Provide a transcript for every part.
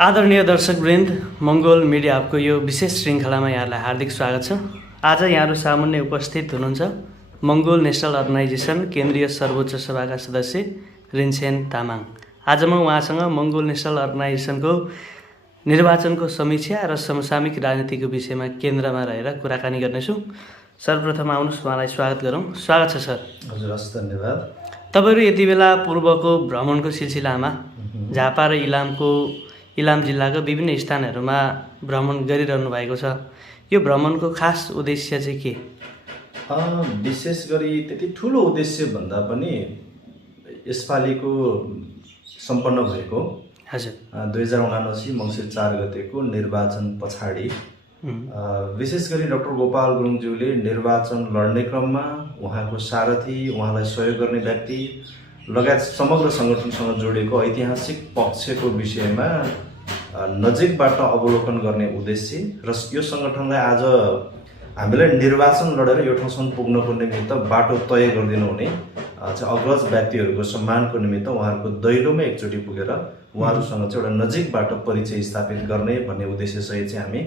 आदरणीय दर्शकवृन्द, मङ्गोल मिडिया हबको यो विशेष श्रृङ्खलामा यहाँलाई हार्दिक स्वागत छ। आज यहाँहरू सामुन्ने उपस्थित हुनुहुन्छ मङ्गोल नेसनल अर्गनाइजेसन केन्द्रीय सर्वोच्च सभाका सदस्य रिन्छेन तामाङ। आज म उहाँसँग मङ्गोल नेसनल अर्गनाइजेसनको निर्वाचनको समीक्षा र समसामयिक राजनीतिको विषयमा केन्द्रमा रहेर कुराकानी गर्नेछु। सर्वप्रथम आउनुहोस्, उहाँलाई स्वागत गरौँ। स्वागत छ सर। हजुर, हस्, धन्यवाद। तपाईँहरू यति बेला पूर्वको भ्रमणको सिलसिलामा झापा र इलाम जिल्लाको विभिन्न स्थानहरूमा भ्रमण गरिरहनु भएको छ। यो भ्रमणको खास उद्देश्य चाहिँ के? विशेष गरी त्यति ठुलो उद्देश्य भन्दा पनि यसपालिको सम्पन्न भएको 2079 मङ्सिर 4 गतेको निर्वाचन पछाडि विशेष गरी डाक्टर गोपाल गुरुङज्यूले निर्वाचन लड्ने क्रममा उहाँको सारथी, उहाँलाई सहयोग गर्ने व्यक्ति लगायत समग्र सङ्गठनसँग जोडिएको ऐतिहासिक पक्षको विषयमा नजिकबाट अवलोकन गर्ने उद्देश्य र यो सङ्गठनलाई आज हामीलाई निर्वाचन लडेर यो ठाउँसम्म पुग्नको निमित्त बाटो तय गरिदिनु हुने अग्रज व्यक्तिहरूको सम्मानको निमित्त उहाँहरूको दैलोमै एकचोटि पुगेर उहाँहरूसँग चाहिँ एउटा नजिकबाट परिचय स्थापित गर्ने भन्ने उद्देश्यसहित चाहिँ हामी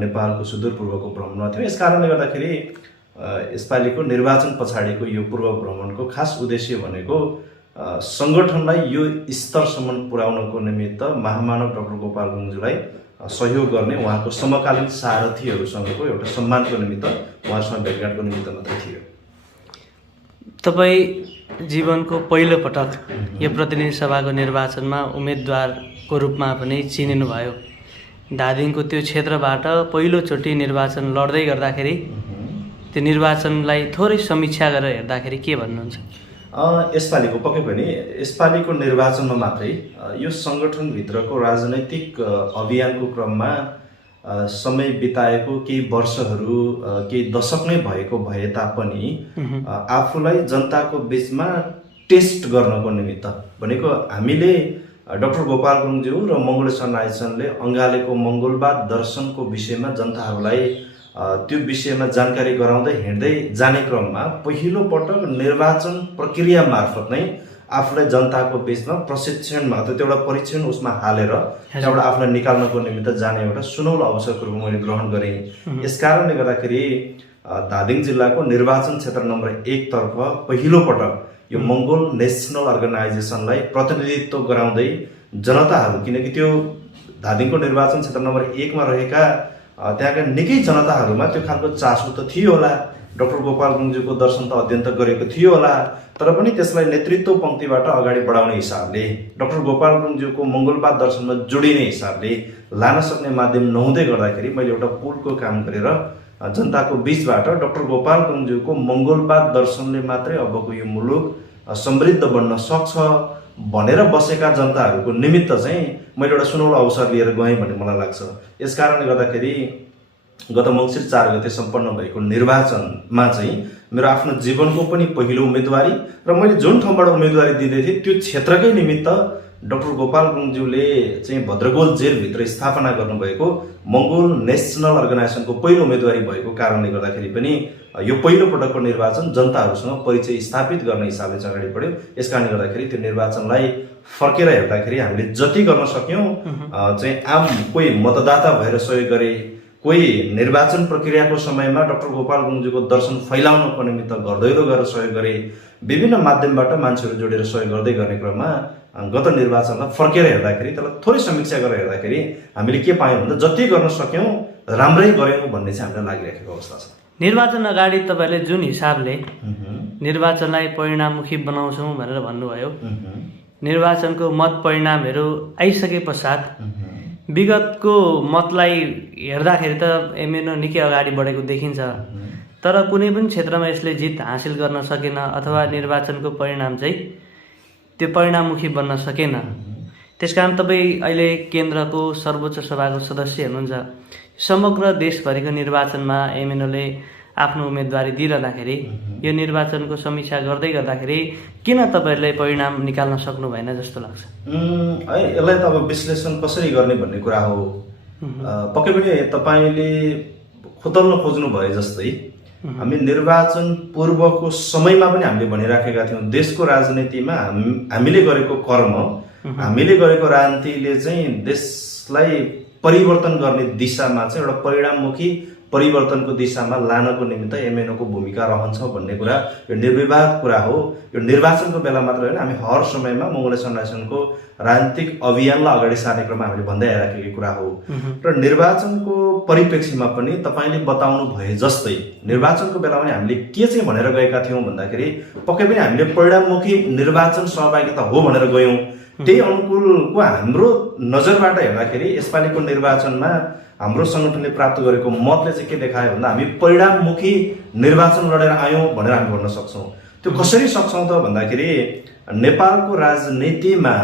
नेपालको सुदूरपूर्वको भ्रमणमा थियौँ। यस कारणले गर्दाखेरि यसपालिको निर्वाचन पछाडिको यो पूर्व भ्रमणको खास उद्देश्य भनेको सङ्गठनलाई यो स्तरसम्म पुर्याउनको निमित्त महामानव डाक्टर गोपाल गुरुङज्यूलाई सहयोग गर्ने उहाँको समकालीन सारथीहरूसँगको एउटा सम्मानको निमित्त उहाँसँग भेटघाटको निमित्त मात्रै थियो। तपाईँ जीवनको पहिलो पटक यो प्रतिनिधि सभाको निर्वाचनमा उम्मेदवारको रूपमा पनि चिनिनुभयो। धादिङको त्यो क्षेत्रबाट पहिलोचोटि निर्वाचन लड्दै गर्दाखेरि त्यो निर्वाचनलाई थोरै समीक्षा गरेर हेर्दाखेरि के भन्नुहुन्छ? यसपालिको पक्कै पनि यसपालिको निर्वाचनमा मात्रै यो सङ्गठनभित्रको राजनैतिक अभियानको क्रममा समय बिताएको केही वर्षहरू, केही दशक नै भएको भए तापनि आफूलाई जनताको बिचमा टेस्ट गर्नको निमित्त भनेको हामीले डाक्टर गोपाल गुरुङज्यू र मङ्गोल अर्गनाइजेसनले अँगालेको मङ्गोलवाद दर्शनको विषयमा जनताहरूलाई त्यो विषयमा जानकारी गराउँदै हिँड्दै जाने क्रममा पहिलो पटक निर्वाचन प्रक्रिया मार्फत नै आफूलाई जनताको बिचमा प्रशिक्षणमा अथवा एउटा परीक्षण उसमा हालेर त्यहाँबाट आफूलाई निकाल्नको निमित्त जाने एउटा सुनौलो अवसरको रूपमा मैले ग्रहण गरेँ। यस कारणले गर्दाखेरि धादिङ जिल्लाको निर्वाचन क्षेत्र नम्बर 1 तर्फ पहिलो पटक यो मङ्गोल नेसनल अर्गनाइजेसनलाई प्रतिनिधित्व गराउँदै जनताहरू, किनकि त्यो धादिङको निर्वाचन क्षेत्र नम्बर 1 मा रहेका त्यहाँका निकै जनताहरूमा त्यो खालको चासो त थियो होला, डाक्टर गोपाल गुरुङज्यूको दर्शन त अध्ययन त गरेको थियो होला, तर पनि त्यसलाई नेतृत्व पङ्क्तिबाट अगाडि बढाउने हिसाबले डाक्टर गोपाल गुरुङज्यूको मङ्गोलवाद दर्शनमा जोडिने हिसाबले लान सक्ने माध्यम नहुँदै गर्दाखेरि मैले एउटा पुलको काम गरेर जनताको बिचबाट डाक्टर गोपाल गुरुङज्यूको मङ्गोलवाद दर्शनले मात्रै अबको यो मुलुक समृद्ध बन्न सक्छ भनेर बसेका जनताहरूको निमित्त चाहिँ मैले एउटा सुनौलो अवसर लिएर गएँ भन्ने मलाई लाग्छ। यस कारणले गर्दाखेरि गत मङ्सिर 4 गते सम्पन्न भएको निर्वाचनमा चाहिँ मेरो आफ्नो जीवनको पनि पहिलो उम्मेदवारी र मैले जुन ठाउँबाट उम्मेदवारी दिँदै थिएँ त्यो क्षेत्रकै निमित्त डाक्टर गोपाल गुरुङज्यूले चाहिँ भद्रगोल जेलभित्र स्थापना गर्नुभएको मङ्गोल नेसनल अर्गनाइजेसनको पहिलो उम्मेदवारी भएको कारणले गर्दाखेरि पनि यो पहिलो पटकको निर्वाचन जनताहरूसँग परिचय स्थापित गर्ने हिसाबले चाहिँ अगाडि बढ्यो। यस कारणले गर्दाखेरि त्यो निर्वाचनलाई फर्केर हेर्दाखेरि हामीले जति गर्न सक्यौँ चाहिँ आम कोही मतदाता भएर सहयोग गरे, कोही निर्वाचन प्रक्रियाको समयमा डाक्टर गोपाल गुरुङज्यूको दर्शन फैलाउनको निमित्त घरदैलो गरेर सहयोग गरे, विभिन्न माध्यमबाट मान्छेहरू जोडेर सहयोग गर्दै गर्ने क्रममा गत निर्वाचनमा फर्केर हेर्दाखेरि त्यसलाई थोरै समीक्षा गरेर हेर्दाखेरि हामीले के पायौँ भन्दा जति गर्न सक्यौँ राम्रै गऱ्यौँ भन्ने चाहिँ हामीलाई लागिरहेको अवस्था छ। निर्वाचन अगाडि तपाईँले जुन हिसाबले निर्वाचनलाई परिणाममुखी बनाउँछौँ भनेर भन्नुभयो, निर्वाचनको मत परिणामहरू आइसके पश्चात विगतको मतलाई हेर्दाखेरि त एमएनओ निकै अगाडि बढेको देखिन्छ, तर कुनै पनि क्षेत्रमा यसले जित हासिल गर्न सकेन अथवा निर्वाचनको परिणाम चाहिँ त्यो परिणाममुखी बन्न सकेन। त्यसकारण तपाईँ अहिले केन्द्रको सर्वोच्च सभाको सदस्य हुनुहुन्छ। समग्र देशभरिको निर्वाचनमा एमएनओले आफ्नो उम्मेदवारी दिइरहँदाखेरि यो निर्वाचनको समीक्षा गर्दै गर्दाखेरि किन तपाईँहरूले परिणाम निकाल्न सक्नु भएन जस्तो लाग्छ? यसलाई त अब विश्लेषण कसरी गर्ने भन्ने कुरा हो। पक्कै पनि तपाईँले खोतल्न खोज्नु भए जस्तै हामी निर्वाचन पूर्वको समयमा पनि हामीले भनिराखेका थियौँ देशको राजनीतिमा हामीले गरेको कर्म, हामीले गरेको राजनीतिले चाहिँ देश देशलाई परिवर्तन गर्ने दिशामा चाहिँ एउटा परिणाममुखी परिवर्तनको दिशामा लानको निमित्त एमएनओको भूमिका रहन्छ भन्ने कुरा यो निर्विवाद कुरा हो। यो निर्वाचनको बेला मात्र होइन, हामी हर समयमा मंगोलिया सन्डासनको राजनीतिक अभियानलाई अगाडि सार्ने क्रममा हामीले भन्दै आइराखेको कुरा हो। र निर्वाचनको परिप्रेक्ष्यमा पनि तपाईले बताउनु भए जस्तै निर्वाचनको बेला पनि हामीले के चाहिँ भनेर गएका थियौँ भन्दाखेरि पक्कै पनि हामीले परिणाममुखी निर्वाचन सहभागिता हो भनेर गयौँ। त्यही अनुकूलको हाम्रो नजरबाट हेर्दाखेरि यसपालिको निर्वाचनमा हाम्रो संगठनले प्राप्त गरेको मतले चाहिँ के देखायो भन्दा हामी परिणाममुखी निर्वाचन लडेर आयौँ भनेर हामी भन्न सक्छौँ। त्यो कसरी सक्छौँ त भन्दाखेरि नेपालको राजनीतिमा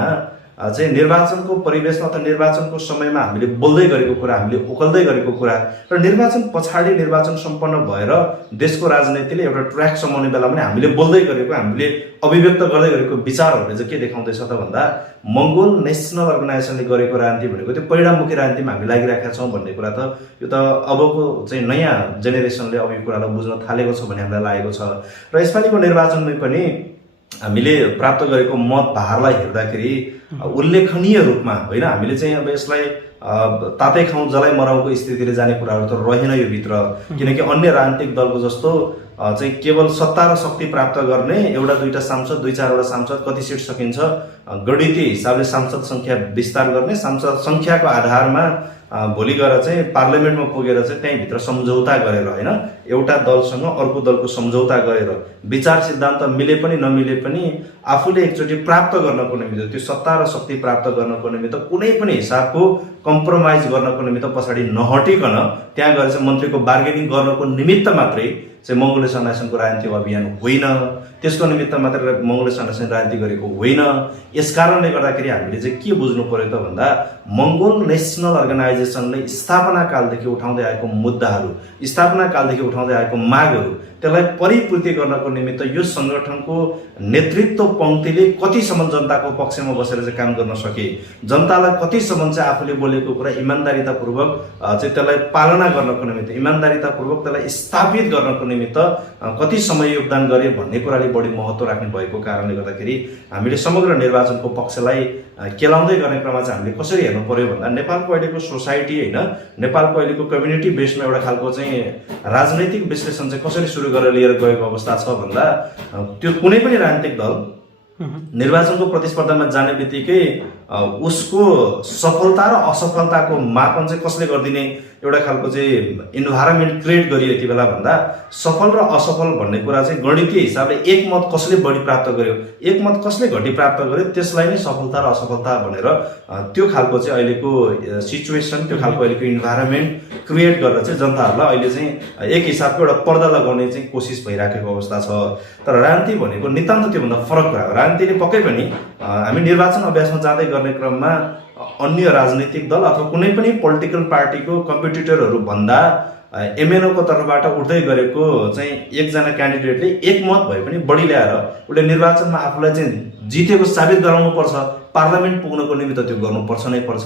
चाहिँ निर्वाचनको परिवेशमा अथवा निर्वाचनको समयमा हामीले बोल्दै गरेको कुरा, हामीले उकल्दै गरेको कुरा र निर्वाचन पछाडि निर्वाचन सम्पन्न भएर देशको राजनीतिले एउटा ट्र्याक समाउने बेला पनि हामीले बोल्दै गरेको, हामीले अभिव्यक्त गर्दै गरेको विचारहरूले चाहिँ के देखाउँदैछ त भन्दा मंगोल नेसनल अर्गनाइजेसनले गरेको राजनीति भनेको त्यो परिणाममुखी राजनीतिमा हामी लागिरहेका छौँ भन्ने कुरा त यो त अबको चाहिँ नयाँ जेनेरेसनले अब यो कुरालाई बुझ्न थालेको छ भन्ने हामीलाई लागेको छ। र यसपालिको निर्वाचनमै पनि हामीले प्राप्त गरेको मत भारलाई हेर्दाखेरि उल्लेखनीय रूपमा होइन, हामीले चाहिँ अब यसलाई तातै खाउँ जलाई मराउको स्थितिले जाने कुराहरू त रहेन यो भित्र। किनकि अन्य राजनीतिक दलको जस्तो चाहिँ केवल सत्ता र शक्ति प्राप्त गर्ने एउटा दुईटा सांसद, दुई चारवटा सांसद कति सिट सकिन्छ गणितीय हिसाबले सांसद संख्या विस्तार गर्ने, सांसद संख्याको आधारमा भोलि गएर चाहिँ पार्लियामेन्टमा पुगेर चाहिँ त्यहीँभित्र सम्झौता गरेर होइन, एउटा दलसँग अर्को दलको सम्झौता गरेर विचार सिद्धान्त मिले पनि नमिले पनि आफूले एकचोटि प्राप्त गर्नको निमित्त, त्यो सत्ता र शक्ति प्राप्त गर्नको निमित्त कुनै पनि हिसाबको कम्प्रोमाइज गर्नको निमित्त पछाडि नहटिकन त्यहाँ गएर चाहिँ मन्त्रीको बार्गेनिङ गर्नको निमित्त मात्रै चाहिँ मंगोलिया सन्डासनको राजनीतिक अभियान होइन, त्यसको निमित्त मात्र मंगोलिया सन्डासन राजनीति गरेको होइन। यसकारणले गर्दाखेरि हामीले चाहिँ के बुझ्नु पर्यो त भन्दा मंगोल नेसनल अर्गनाइजेसनले स्थापना कालदेखि उठाउँदै आएको मुद्दाहरू, स्थापना कालदेखि उठाउँदै आएको मागहरू, त्यसलाई परिपूर्ति गर्नको निमित्त यो संगठनको नेतृत्व पंक्तिले कतिसम्म जनताको पक्षमा बसेर चाहिँ काम गर्न सके, जनतालाई कतिसम्म चाहिँ आफूले बोलेको कुरा इमान्दारितापूर्वक चाहिँ त्यसलाई पालना गर्नको निमित्त, इमान्दारितापूर्वक त्यसलाई स्थापित गर्नको निमित्त कति समय योगदान गरे भन्ने कुराले बढी महत्त्व राख्ने भएको कारणले गर्दाखेरि हामीले समग्र निर्वाचनको पक्षलाई केलाउँदै गर्ने क्रममा चाहिँ हामीले कसरी हेर्नु पर्यो भन्दा नेपालको अहिलेको सोसाइटी होइन, नेपालको अहिलेको कम्युनिटी बेसमा एउटा खालको चाहिँ राजनैतिक विश्लेषण चाहिँ कसरी सुरु गरेर लिएर गएको अवस्था छ भन्दा त्यो कुनै पनि राजनीतिक दल निर्वाचनको प्रतिस्पर्धामा जाने बित्तिकै उसको सफलता र असफलताको मापन चाहिँ कसले गरिदिने एउटा खालको चाहिँ इन्भाइरोमेन्ट क्रिएट गरियो यति बेला भन्दा सफल र असफल भन्ने कुरा चाहिँ गणितीय हिसाबले एक मत कसले बढी प्राप्त गर्यो, एक मत कसले घटी प्राप्त गर्यो, त्यसलाई नै सफलता र असफलता भनेर त्यो खालको चाहिँ अहिलेको सिचुएसन, त्यो खालको अहिलेको इन्भाइरोमेन्ट क्रिएट गरेर चाहिँ जनताहरूलाई अहिले चाहिँ एक हिसाबको एउटा पर्दा लगाउने चाहिँ कोसिस भइराखेको अवस्था छ। तर राजनीति भनेको नितान्त त्योभन्दा फरक कुरा हो। राजनीतिले पक्कै पनि हामी निर्वाचन अभ्यासमा जाँदै गर्ने क्रममा अन्य राजनीतिक दल अथवा कुनै पनि पोलिटिकल पार्टीको कम्पिटिटरहरू भन्दा एमएनओको तर्फबाट उठ्दै गरेको चाहिँ एकजना क्यान्डिडेटले एक मत भए पनि बढी ल्याएर उसले निर्वाचनमा आफूलाई चाहिँ जितेको साबित गराउनु पर्छ, पार्लियामेन्ट पुग्नको निमित्त त्यो गर्नुपर्छ नै पर्छ।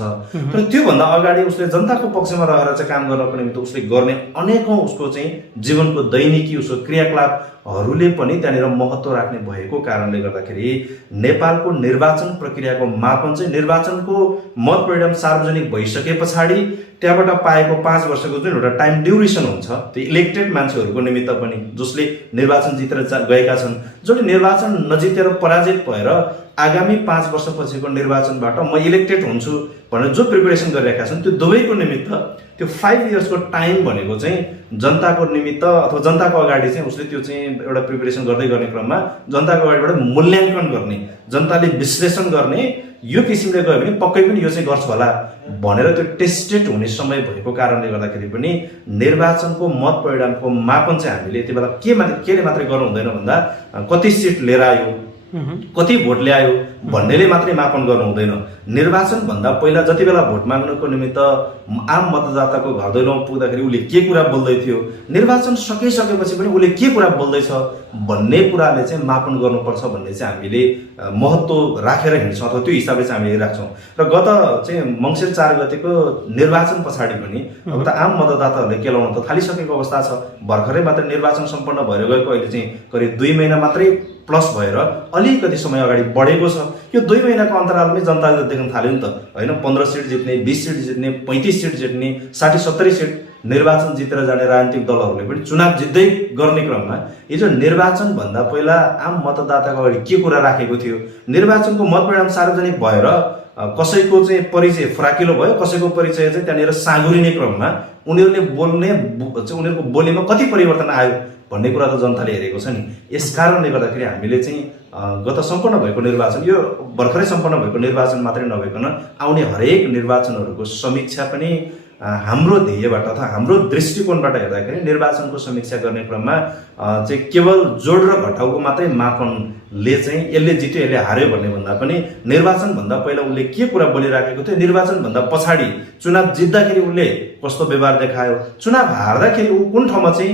तर त्योभन्दा अगाडि उसले जनताको पक्षमा रहेर चाहिँ काम गर्नको निमित्त उसले गर्ने अनेकौं उसको चाहिँ जीवनको दैनिकी, उसको क्रियाकलापहरूले पनि त्यहाँनिर महत्त्व राख्ने भएको कारणले गर्दाखेरि नेपालको निर्वाचन प्रक्रियाको मापन चाहिँ निर्वाचनको मत परिणाम सार्वजनिक भइसके पछाडि त्यहाँबाट पाएको 5 वर्षको जुन एउटा टाइम ड्युरेसन हुन्छ त्यो इलेक्टेड मान्छेहरूको निमित्त पनि जसले निर्वाचन जितेर गएका छन्, जसले निर्वाचन नजितेर पराजित भएर आगामी 5 वर्षपछिको निर्वाचनबाट म इलेक्टेड हुन्छु भनेर जो प्रिपरेसन गरिरहेका छन् त्यो दुवैको निमित्त त्यो 5 इयर्सको टाइम भनेको चाहिँ जनताको निमित्त अथवा जनताको अगाडि चाहिँ उसले त्यो चाहिँ एउटा प्रिपरेसन गर्दै गर्ने क्रममा जनताको अगाडिबाट मूल्याङ्कन गर्ने, जनताले विश्लेषण गर्ने, यो किसिमले गयो भने पक्कै पनि यो चाहिँ गर्छ होला भनेर त्यो टेस्टेड हुने समय भएको कारणले गर्दाखेरि पनि निर्वाचनको मत परिणामको मापन चाहिँ हामीले यति बेला केले मात्रै गर्नु हुँदैन भन्दा कति सिट लिएर आयो, कति भोट ल्यायो भन्नेले मात्रै मापन गर्नु हुँदैन। निर्वाचन भन्दा पहिला जति बेला भोट माग्नको निमित्त आम मतदाताको घर दैलोमा पुग्दाखेरि उसले के कुरा बोल्दै थियो, निर्वाचन सकिसकेपछि पनि उसले के कुरा बोल्दैछ भन्ने कुराले चाहिँ मापन गर्नुपर्छ भन्ने चाहिँ हामीले महत्त्व राखेर हिँड्छौँ अथवा त्यो हिसाबले चाहिँ हामीले हेरिराख्छौँ। र गत चाहिँ मङ्सिर 4 गतेको निर्वाचन पछाडि पनि अब त आम मतदाताहरूले केलाउन त थालिसकेको अवस्था छ। भर्खरै मात्रै निर्वाचन सम्पन्न भएर गएको अहिले चाहिँ करिब 2 महिना मात्रै प्लस भएर अलिकति समय अगाडि बढेको छ। यो 2 महिनाको अन्तरालमै जनताले देख्न थाल्यो नि त होइन। 15 सिट जित्ने, 20 सिट जित्ने, 35 सिट जित्ने, 60-70 सिट निर्वाचन जितेर जाने राजनीतिक दलहरूले पनि चुनाव जित्दै गर्ने क्रममा हिजो निर्वाचन भन्दा पहिला आम मतदाताको अगाडि के कुरा राखेको थियो, निर्वाचनको मतपरिणाम सार्वजनिक भएर कसैको चाहिँ परिचय फराकिलो भयो, कसैको परिचय चाहिँ त्यहाँनिर साँगुरिने क्रममा उनीहरूले उनीहरूको बोलीमा कति परिवर्तन आयो भन्ने कुरा त जनताले हेरेको छ नि। यस कारणले गर्दाखेरि हामीले चाहिँ गत सम्पन्न भएको निर्वाचन, यो भर्खरै सम्पन्न भएको निर्वाचन मात्रै नभइकन आउने हरेक निर्वाचनहरूको समीक्षा पनि हाम्रो ध्येयबाट अथवा हाम्रो दृष्टिकोणबाट हेर्दाखेरि निर्वाचनको समीक्षा गर्ने क्रममा चाहिँ केवल जोड र घटाउको मात्रै मापनले चाहिँ यसले जित्यो यसले हार्यो भन्ने भन्दा पनि निर्वाचनभन्दा पहिला उसले के कुरा बोलिराखेको थियो, निर्वाचनभन्दा पछाडि चुनाव जित्दाखेरि उसले कस्तो व्यवहार देखायो, चुनाव हार्दाखेरि ऊ कुन ठाउँमा चाहिँ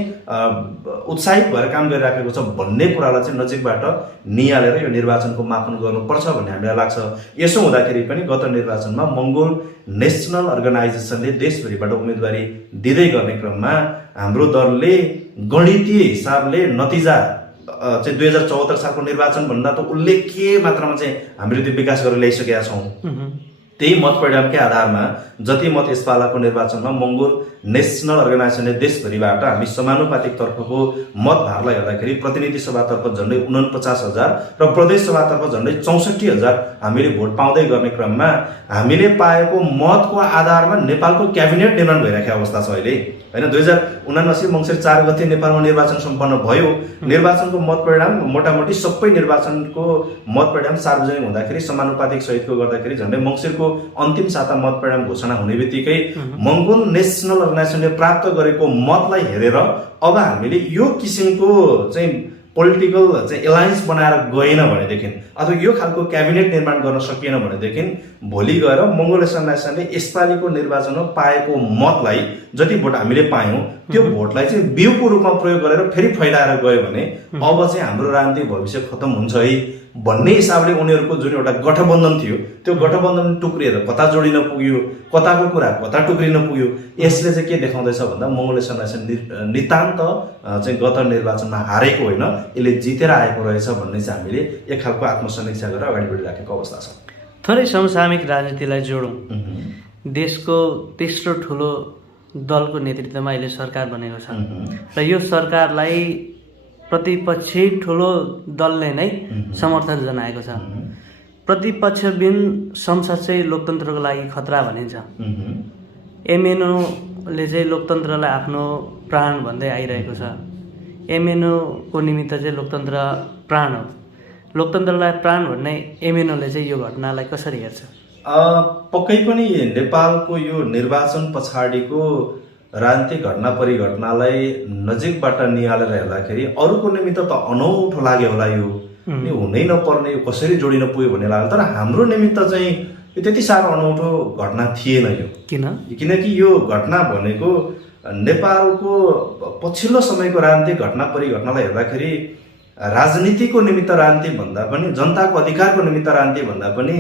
उत्साहित भएर काम गरिराखेको छ भन्ने कुरालाई चाहिँ नजिकबाट निहालेर यो निर्वाचनको मापन गर्नुपर्छ भन्ने हामीलाई लाग्छ। यसो हुँदाखेरि पनि गत निर्वाचनमा मङ्गोल नेसनल अर्गनाइजेसनले देशभरिबाट उम्मेदवारी दिँदै गर्ने क्रममा हाम्रो दलले गणितीय हिसाबले नतिजा चाहिँ 2074 सालको निर्वाचन भन्दा त उल्लेख्य मात्रामा चाहिँ हामीले त्यो विकास गरेर ल्याइसकेका छौँ। त्यही मत परिणामकै आधारमा जति मत यसपालाको निर्वाचनमा मङ्गोल नेसनल अर्गनाइजेसनले देशभरिबाट हामी समानुपातिक तर्फको मत भारलाई हेर्दाखेरि प्रतिनिधि सभातर्फ झन्डै 49,000 र प्रदेश सभातर्फ झन्डै 64,000 हामीले भोट पाउँदै गर्ने क्रममा हामीले पाएको मतको आधारमा नेपालको क्याबिनेट निर्माण भइरहेको अवस्था छ अहिले होइन। 2079 मङ्सिर 4 गते नेपालमा निर्वाचन सम्पन्न भयो। निर्वाचनको मत परिणाम मोटामोटी सबै निर्वाचनको मत परिणाम सार्वजनिक हुँदाखेरि समानुपातिक सहितको गर्दाखेरि झन्डै मङ्सिरको अन्तिम साता मत परिणाम घोषणा हुने बित्तिकै मङ्गोल नेसनल अर्गनाइजेसनले प्राप्त गरेको मतलाई हेरेर अब हामीले यो किसिमको चाहिँ पोलिटिकल चाहिँ एलायन्स बनाएर गएन भनेदेखि अथवा यो खालको क्याबिनेट निर्माण गर्न सकिएन भनेदेखि भोलि गएर मङ्गोल नेसनल अर्गनाइजेसनले यसपालिको निर्वाचनमा पाएको मतलाई जति भोट हामीले पायौँ त्यो भोटलाई चाहिँ बिउको रूपमा प्रयोग गरेर फेरि फैलाएर गयो भने अब चाहिँ हाम्रो राजनीतिक भविष्य खत्तम हुन्छ है भन्ने हिसाबले उनीहरूको जुन एउटा गठबन्धन थियो त्यो गठबन्धन टुक्रिएर कता जोडिन पुग्यो, कताको कुरा कता टुक्रिन पुग्यो। यसले चाहिँ के देखाउँदैछ भन्दा मङ्गोल नेसनल अर्गनाइजेसन नितान्त चाहिँ गत निर्वाचनमा हारेको होइन, यसले जितेर आएको रहेछ भन्ने चाहिँ हामीले एक खालको आत्मसमीक्षा गरेर अगाडि बढिराखेको अवस्था छ। थोरै समसामयिक राजनीतिलाई जोडौँ। देशको तेस्रो ठुलो दलको नेतृत्वमा अहिले सरकार बनेको छ र यो सरकारलाई प्रतिपक्षी ठुलो दलले नै समर्थन जनाएको छ। प्रतिपक्षबिन संसद चाहिँ लोकतन्त्रको लागि खतरा भनिन्छ। एमएनओले चाहिँ लोकतन्त्रलाई आफ्नो प्राण भन्दै आइरहेको छ। एमएनओको निमित्त चाहिँ लोकतन्त्र प्राण हो। लोकतन्त्रलाई प्राण भन्ने एमएनओले चाहिँ यो घटनालाई कसरी हेर्छ? पक्कै पनि नेपालको यो निर्वाचन पछाडिको राजनीतिक घटना परिघटनालाई नजिकबाट निहालेर हेर्दाखेरि अरूको निमित्त त अनौठो लाग्यो होला, यो हुनै नपर्ने, यो कसरी जोडिन पुग्यो भन्ने लाग्यो। तर हाम्रो निमित्त चाहिँ यो त्यति साह्रो अनौठो घटना थिएन यो। किनकि यो घटना भनेको नेपालको पछिल्लो समयको राजनीतिक घटना परिघटनालाई हेर्दाखेरि राजनीतिको निमित्त राजनीति भन्दा पनि, जनताको अधिकारको निमित्त राजनीति भन्दा पनि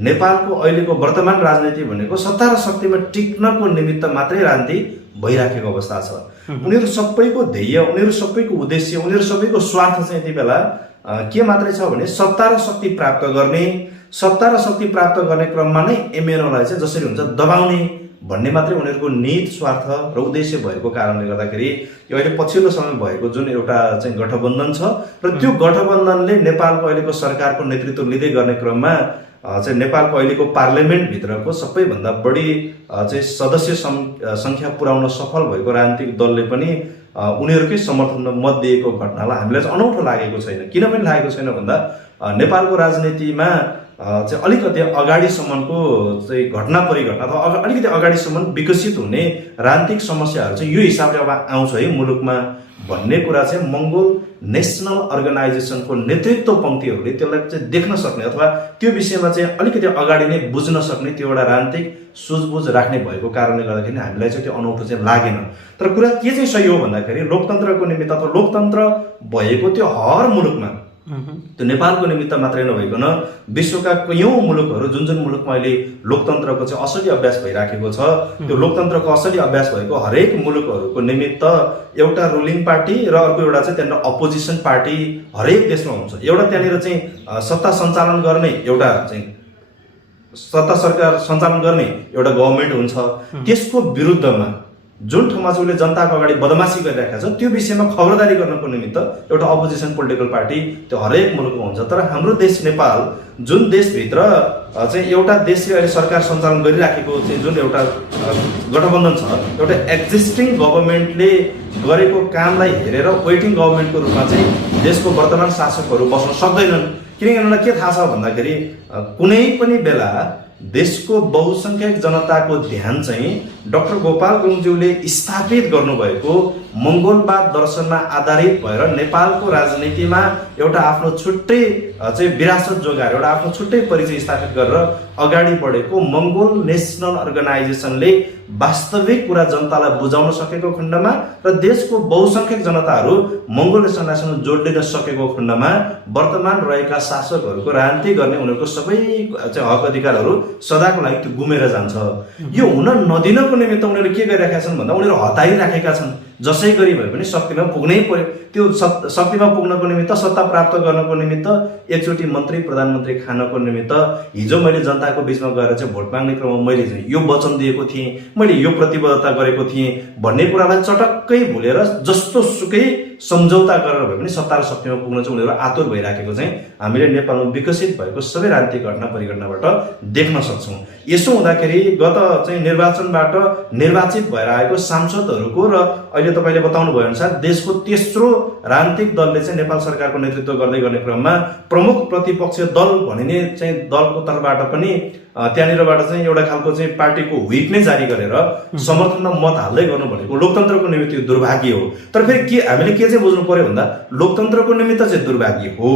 नेपालको अहिलेको वर्तमान राजनीति भनेको सत्ता र शक्तिमा टिक्नको निमित्त मात्रै राजनीति भइराखेको अवस्था छ। उनीहरू सबैको ध्येय, उनीहरू सबैको उद्देश्य, उनीहरू सबैको स्वार्थ चाहिँ यति बेला के मात्रै छ भने सत्ता र शक्ति प्राप्त गर्ने, सत्ता र शक्ति प्राप्त गर्ने क्रममा नै एमएनओलाई चाहिँ जसरी हुन्छ दबाउने भन्ने मात्रै उनीहरूको निहित स्वार्थ र उद्देश्य भएको कारणले गर्दाखेरि यो अहिले पछिल्लो समय भएको जुन एउटा चाहिँ गठबन्धन छ र त्यो गठबन्धनले नेपालको अहिलेको सरकारको नेतृत्व लिँदै गर्ने क्रममा चाहिँ नेपालको अहिलेको पार्लियामेन्टभित्रको सबैभन्दा बढी चाहिँ सदस्य सङ्ख्या पुर्याउन सफल भएको राजनीतिक दलले पनि उनीहरूकै समर्थनमा मत दिएको घटनालाई हामीलाई चाहिँ अनौठो लागेको छैन। किन पनि लागेको छैन भन्दा नेपालको राजनीतिमा चाहिँ अलिकति अगाडिसम्मको चाहिँ घटना परिघटना अथवा अलिकति अगाडिसम्म विकसित हुने राजनीतिक समस्याहरू चाहिँ यो हिसाबले अब आउँछ है मुलुकमा भन्ने कुरा चाहिँ मङ्गोल नेसनल अर्गनाइजेसनको नेतृत्व पङ्क्तिहरूले त्यसलाई चाहिँ देख्न सक्ने अथवा त्यो विषयमा चाहिँ अलिकति अगाडि नै बुझ्न सक्ने त्यो एउटा राजनीतिक सुझबुझ राख्ने भएको कारणले गर्दाखेरि हामीलाई चाहिँ त्यो अनौठो चाहिँ लागेन। तर कुरा के चाहिँ सही हो भन्दाखेरि लोकतन्त्रको निमित्त अथवा लोकतन्त्र भएको त्यो हर मुलुकमा त्यो नेपालको निमित्त मात्रै नभइकन विश्वका कयौँ मुलुकहरू जुन जुन मुलुकमा अहिले लोकतन्त्रको चाहिँ असली अभ्यास भइराखेको छ, त्यो लोकतन्त्रको असली अभ्यास भएको हरेक मुलुकहरूको निमित्त एउटा रुलिङ पार्टी र अर्को एउटा चाहिँ त्यहाँनिर अपोजिसन पार्टी हरेक देशमा हुन्छ। एउटा त्यहाँनिर चाहिँ सत्ता सञ्चालन गर्ने एउटा चाहिँ सत्ता सरकार सञ्चालन गर्ने एउटा गभर्मेन्ट हुन्छ। त्यसको विरुद्धमा जुन ठाउँमा चाहिँ उसले जनताको अगाडि बदमासी गरिरहेको छ त्यो विषयमा खबरदारी गर्नको निमित्त एउटा अपोजिसन पोलिटिकल पार्टी त्यो हरेक मुलुकमा हुन्छ। तर हाम्रो देश नेपाल जुन देशभित्र चाहिँ एउटा देशले अहिले सरकार सञ्चालन गरिराखेको चाहिँ जुन एउटा गठबन्धन छ, एउटा एक्जिस्टिङ गभर्मेन्टले गरेको कामलाई हेरेर वेटिङ गभर्मेन्टको रूपमा चाहिँ देशको वर्तमान शासकहरू बस्न सक्दैनन्। किनकि उनीहरूलाई के थाहा छ भन्दाखेरि कुनै पनि बेला देशको बहुसङ्ख्यक जनताको ध्यान चाहिँ डाक्टर गोपाल गुरुङज्यूले स्थापित गर्नुभएको मङ्गोलवाद दर्शनमा आधारित भएर नेपालको राजनीतिमा एउटा आफ्नो छुट्टै चाहिँ विरासत जोगाएर एउटा आफ्नो छुट्टै परिचय स्थापित गरेर अगाडि बढेको मङ्गोल नेसनल अर्गनाइजेसनले वास्तविक कुरा जनतालाई बुझाउन सकेको खण्डमा र देशको बहुसङ्ख्यक जनताहरू मङ्गोल नेसनल अर्गनाइजेसन जोडिन सकेको खण्डमा वर्तमान रहेका शासकहरूको राजनीति गर्ने उनीहरूको सबै चाहिँ हक अधिकारहरू सदाको लागि त्यो गुमेर जान्छ। यो हुन नदिनको निमित्त उनीहरू के गरिरहेका छन् भन्दा उनीहरू हतारिराखेका छन्। जसै गरी भए पनि शक्तिमा पुग्नै पर्यो। त्यो शक्तिमा पुग्नको निमित्त, सत्ता प्राप्त गर्नको निमित्त, एकचोटि मन्त्री प्रधानमन्त्री खानको निमित्त हिजो मैले जनताको बिचमा गएर चाहिँ भोट माग्ने क्रममा मैले चाहिँ यो वचन दिएको थिएँ, मैले यो प्रतिबद्धता गरेको थिएँ भन्ने कुरालाई चटक्कै भुलेर जस्तो सुकै सम्झौता गरेर भए पनि सत्ता र शक्तिमा पुग्न चाहिँ उनीहरू आतुर भइराखेको चाहिँ हामीले नेपालमा विकसित भएको सबै राजनीतिक घटना परिघटनाबाट देख्न सक्छौँ। यसो हुँदाखेरि गत चाहिँ निर्वाचनबाट निर्वाचित भएर आएको सांसदहरूको र अहिले तपाईँले बताउनु भए अनुसार देशको तेस्रो राजनीतिक दलले चाहिँ नेपाल सरकारको नेतृत्व गर्दै गर्ने क्रममा प्रमुख प्रतिपक्षीय दल भनिने चाहिँ दलको तर्फबाट पनि त्यहाँनिरबाट चाहिँ एउटा खालको चाहिँ पार्टीको व्हिप नै जारी गरेर समर्थनमा मत हाल्दै गर्नु भनेको लोकतन्त्रको निमित्त यो दुर्भाग्य हो। तर फेरि के हामीले के चाहिँ बुझ्नु पर्यो भन्दा लोकतन्त्रको निमित्त चाहिँ दुर्भाग्य हो,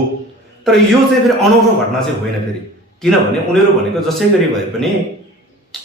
तर यो चाहिँ फेरि अनौठो घटना चाहिँ होइन फेरि। किनभने उनीहरू भनेको जसै गरी भए पनि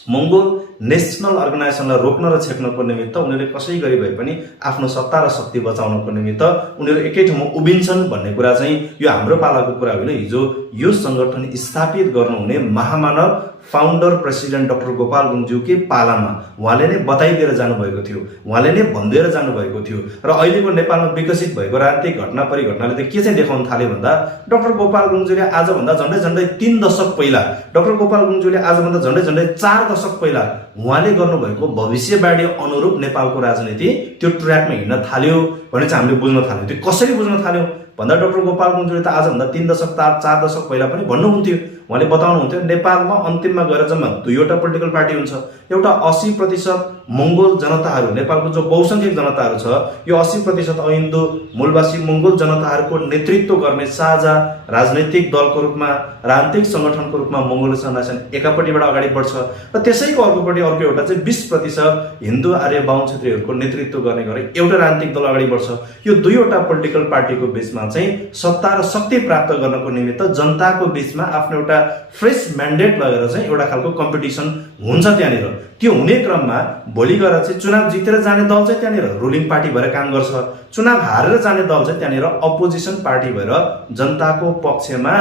मङ्गोल नेसनल अर्गनाइजेसनलाई रोक्न र छेक्नको निमित्त उनीहरूले कसै गरी भए पनि आफ्नो सत्ता र शक्ति बचाउनको निमित्त उनीहरू एकै ठाउँमा उभिन्छन् भन्ने कुरा चाहिँ यो हाम्रो पालाको कुरा होइन। हिजो यो सङ्गठन स्थापित गर्नुहुने महामानव फाउन्डर प्रेसिडेन्ट डाक्टर गोपाल गुरुङज्यूकै पालामा उहाँले नै बताइदिएर जानुभएको थियो, उहाँले नै भनिदिएर जानुभएको थियो। र अहिलेको नेपालमा विकसित भएको राजनीतिक घटना परिघटनाले त के चाहिँ देखाउन थाल्यो भन्दा डाक्टर गोपाल गुरुङज्यूले आजभन्दा झन्डै 3 दशक पहिला, डाक्टर गोपाल गुरुङज्यूले आजभन्दा झन्डै 4 दशक पहिला उहाँले गर्नुभएको भविष्यवाणी अनुरूप नेपालको राजनीति त्यो ट्र्याकमा हिँड्न थाल्यो भने चाहिँ हामीले बुझ्न थाल्यौँ। त्यो कसरी बुझ्न थाल्यौँ भन्दा डाक्टर गोपाल गुरुङज्यूले त आजभन्दा 3 दशक 4 दशक पहिला पनि भन्नुहुन्थ्यो, उहाँले बताउनुहुन्थ्यो नेपालमा अन्तिममा गएर जम्मा 2वटा पोलिटिकल पार्टी हुन्छ। एउटा 80% मङ्गोल जनताहरू, नेपालको जो बहुसङ्ख्यक जनताहरू छ यो 80% अहिन्दू मूलवासी मङ्गोल जनताहरूको नेतृत्व गर्ने साझा राजनैतिक दलको रूपमा, राजनीतिक सङ्गठनको रूपमा मङ्गोल नेसनल एकापट्टिबाट अगाडि बढ्छ र त्यसैको अर्कोपट्टि अर्को एउटा चाहिँ 20% हिन्दू आर्य बाहुन क्षेत्रीहरूको नेतृत्व गर्ने गरी एउटा राजनीतिक दल अगाडि बढ्छ। यो 2वटा पोलिटिकल पार्टीको बिचमा चाहिँ सत्ता र शक्ति प्राप्त गर्नको निमित्त जनताको बिचमा आफ्नो एउटा फ्रेस म्यान्डेट लगेर चाहिँ एउटा खालको कम्पिटिसन हुन्छ त्यहाँनिर। त्यो हुने क्रममा भोलि गएर चाहिँ चुनाव जितेर जाने दल चाहिँ त्यहाँनिर रुलिङ पार्टी भएर काम गर्छ, चुनाव हारेर जाने दल चाहिँ त्यहाँनिर अपोजिसन पार्टी भएर जनताको पक्षमा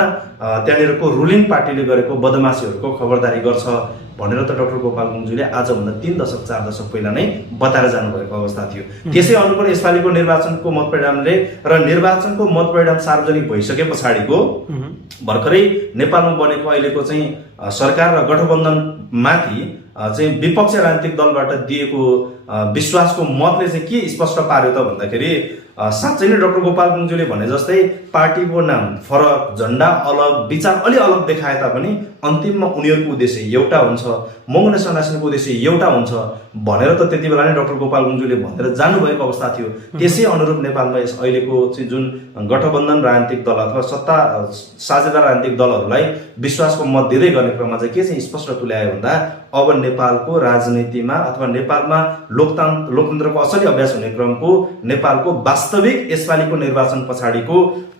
त्यहाँनिरको रुलिङ पार्टीले गरेको बदमासीहरूको खबरदारी गर्छ भनेर त डाक्टर गोपाल गुरुङज्यूले आजभन्दा 3 दशक 4 दशक पहिला नै बताएर जानुभएको अवस्था थियो। त्यसै अनुकूल यसपालिको निर्वाचनको मतपरिणामले र निर्वाचनको मतपरिणाम सार्वजनिक भइसके पछाडिको भर्खरै नेपालमा बनेको अहिलेको चाहिँ सरकार र गठबन्धनमाथि चाहिँ विपक्षी राजनीतिक दलबाट दिएको विश्वासको मतले चाहिँ के स्पष्ट पार्यो त भन्दाखेरि साँच्चै नै डाक्टर गोपाल गुरुङज्यूले भने जस्तै पार्टीको नाम फरक, झन्डा अलग, विचार अलि अलग देखाए तापनि अन्तिममा उनीहरूको उद्देश्य एउटा हुन्छ, मङ्गोल नेसनल अर्गनाइजेसनको उद्देश्य एउटा हुन्छ भनेर त त्यति बेला नै डाक्टर गोपाल गुरुङज्यूले भनेर जानुभएको अवस्था थियो। त्यसै अनुरूप नेपालमा यस अहिलेको चाहिँ जुन गठबन्धन राजनीतिक दल अथवा सत्ता साझेदार राजनीतिक दलहरूलाई विश्वासको मत दिँदै गर्ने क्रममा चाहिँ के चाहिँ स्पष्ट तुल्यायो भन्दा अब नेपालको राजनीतिमा अथवा नेपालमा लोकतन्त्रको असली अभ्यास हुने क्रमको नेपालको वास्तविक यसपालिको निर्वाचन पछाडिको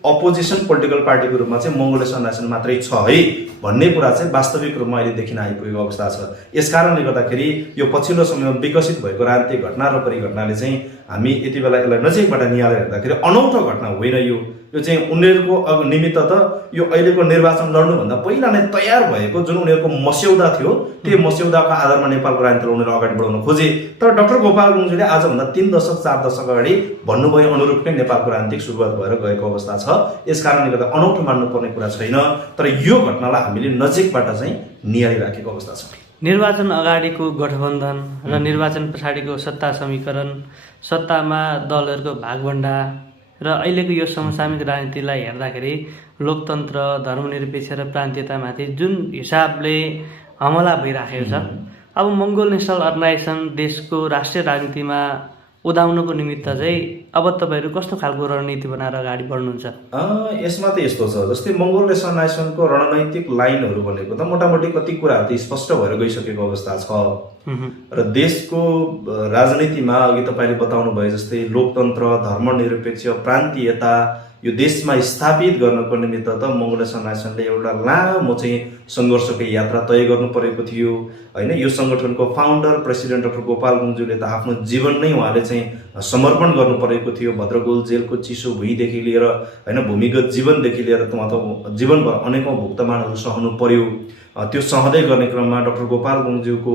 अपोजिसन पोलिटिकल पार्टीको रूपमा चाहिँ मङ्गोल नेसनल अर्गनाइजेसन मात्रै छ है भन्ने कुरा चाहिँ वास्तविक रूपमा अहिले देखिन आइपुगेको अवस्था छ। यसकारणले गर्दाखेरि यो पछिल्लो समयमा विकसित भएको राजनीतिक घटना र परिघटनाले चाहिँ हामी यति बेला यसलाई नजिकबाट निहालेर हेर्दाखेरि अनौठो घटना होइन यो, यो चाहिँ उनीहरूको निमित्त त यो अहिलेको निर्वाचन लड्नुभन्दा पहिला नै तयार भएको जुन उनीहरूको मस्यौदा थियो त्यो मस्यौदाको आधारमा नेपालको राजनीतिलाई उनीहरू अगाडि बढाउन खोजे। तर डाक्टर गोपाल गुरुङज्यूले आजभन्दा 3 दशक 4 दशक अगाडि भन्नुभयो अनुरूपकै नेपालको राजनीतिक सुरुवात भएर गएको अवस्था छ। यस कारणले गर्दा अनौठो मान्नुपर्ने कुरा छैन, तर यो घटनालाई हामीले नजिकबाट चाहिँ निहालिराखेको अवस्था छ। निर्वाचन अगाडिको गठबन्धन र निर्वाचन पछाडिको सत्ता समीकरण, सत्तामा दलहरूको भागभण्डा र अहिलेको यो समसामयिक राजनीतिलाई हेर्दाखेरि लोकतन्त्र, धर्मनिरपेक्ष र प्रान्तीयतामाथि जुन हिसाबले हमला भइराखेको छ, अब मङ्गोल नेसनल अर्गनाइजेसन देशको राष्ट्रिय राजनीतिमा उदाउनको निमित्त चाहिँ अब तपाईँहरू कस्तो खालको रणनीति बनाएर अगाडि बढ्नुहुन्छ? यसमा त यस्तो छ, जस्तै मङ्गोल नेसनल अर्गनाइजेसनको रणनैतिक लाइनहरू भनेको त मोटामोटी कति कुराहरू त स्पष्ट भएर गइसकेको अवस्था छ र देशको राजनीतिमा अघि तपाईँले बताउनु भयो जस्तै लोकतन्त्र, धर्मनिरपेक्ष, प्रान्तीयता यो देशमा स्थापित गर्नको निमित्त त मङ्गोल नेसनल अर्गनाइजेसनले एउटा लामो चाहिँ सङ्घर्षको यात्रा तय गर्नु परेको थियो होइन। यो सङ्गठनको फाउन्डर प्रेसिडेन्ट डाक्टर गोपाल गुरुङज्यूले त आफ्नो जीवन नै उहाँले चाहिँ समर्पण गर्नु परेको थियो। भद्रगोल जेलको चिसो भुइँदेखि लिएर होइन भूमिगत जीवनदेखि लिएर उहाँ त जीवनभर अनेकौँ भुक्तमानहरू सहनु पर्यो। त्यो सहँदै गर्ने क्रममा डाक्टर गोपाल गुरुङज्यूको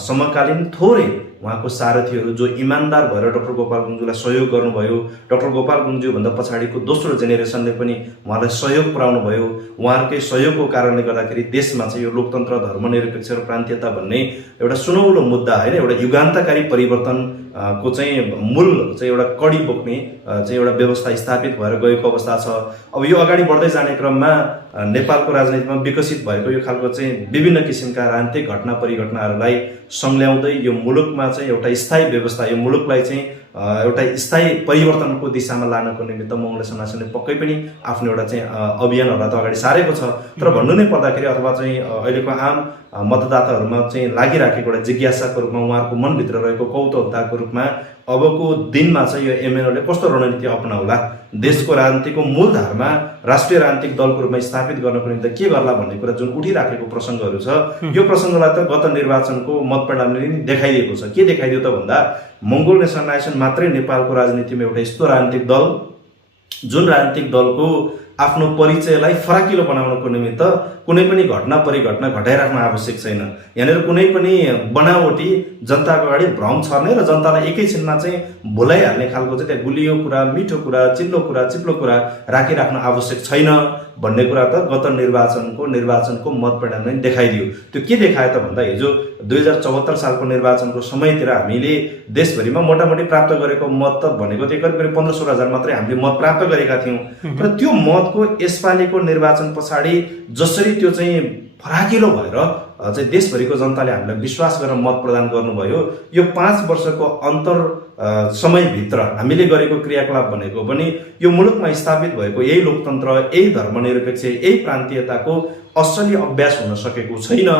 समकालीन थोरै उहाँको सारथीहरू जो इमान्दार भएर डाक्टर गोपाल गुरुङज्यूलाई सहयोग गर्नुभयो, डाक्टर गोपाल गुरुङज्यूभन्दा पछाडिको दोस्रो जेनेरेसनले पनि उहाँलाई सहयोग पुर्याउनु भयो। उहाँहरूकै सहयोगको कारणले गर्दाखेरि देशमा चाहिँ यो लोकतन्त्र, धर्मनिरपेक्ष र प्रान्तीयता भन्ने एउटा सुनौलो मुद्दा होइन, एउटा युगान्तकारी परिवर्तन को चाहिँ मूल चाहिँ एउटा कडी बोक्ने चाहिँ एउटा व्यवस्था स्थापित भएर गएको अवस्था छ। अब यो अगाडि बढ्दै जाने क्रममा नेपालको राजनीतिमा विकसित भएको यो खालको चाहिँ विभिन्न किसिमका राजनीतिक घटना परिघटनाहरूलाई संल्याउँदै यो मुलुकमा चाहिँ एउटा स्थायी व्यवस्था, यो मुलुकलाई चाहिँ एउटा स्थायी परिवर्तनको दिशामा लानको निमित्त मङ्गोल नेसनल अर्गनाइजेसनले पक्कै पनि आफ्नो एउटा चाहिँ अभियानहरूलाई त अगाडि सारेको छ। तर भन्नु नै पर्दाखेरि अथवा चाहिँ अहिलेको आम मतदाताहरूमा चाहिँ लागिराखेको एउटा जिज्ञासाको रूपमा, उहाँहरूको मनभित्र रहेको कौतूहलताको रूपमा अबको दिनमा चाहिँ यो एमएनओले कस्तो रणनीति अपनाउला, देशको राजनीतिको मूलधारमा राष्ट्रिय राजनीतिक दलको रूपमा स्थापित गर्नको निम्ति के गर्ला भन्ने कुरा जुन उठिराखेको प्रसङ्गहरू छ, यो प्रसङ्गलाई त गत निर्वाचनको मतपरिणामले नि देखाइदिएको छ। के देखाइदियो त भन्दा मङ्गोल नेसनल अर्गनाइजेसन मात्रै नेपालको राजनीतिमा एउटा यस्तो राजनीतिक दल जुन राजनीतिक दलको आफ्नो परिचयलाई फराकिलो बनाउनको निमित्त कुनै पनि घटना परिघटना घटाइराख्न आवश्यक छैन। यहाँनिर कुनै पनि बनावटी जनताको अगाडि भ्रम छर्ने र जनतालाई एकैछिनमा चाहिँ भुलाइहाल्ने खालको चाहिँ त्यहाँ गुलियो कुरा, मिठो कुरा, चिप्लो कुरा राखिराख्न आवश्यक छैन भन्ने कुरा त गत निर्वाचनको मतपरिणाम नै देखाइदियो। त्यो के देखायो त भन्दा हिजो 2074 सालको निर्वाचनको समयतिर हामीले देशभरिमा मोटामोटी प्राप्त गरेको मत त भनेको त्यो करिब 15-16 हजार मात्रै हामीले मत प्राप्त गरेका थियौँ। तर त्यो मतको यसपालिको निर्वाचन पछाडि जसरी त्यो चाहिँ फराकिलो भएर चाहिँ देशभरिको जनताले हामीलाई विश्वास गरेर मत प्रदान गर्नुभयो, यो 5 वर्षको अन्तर समयभित्र हामीले गरेको क्रियाकलाप भनेको पनि यो मुलुकमा स्थापित भएको यही लोकतन्त्र, यही धर्मनिरपेक्ष, यही प्रान्तीयताको असली अभ्यास हुन सकेको छैन।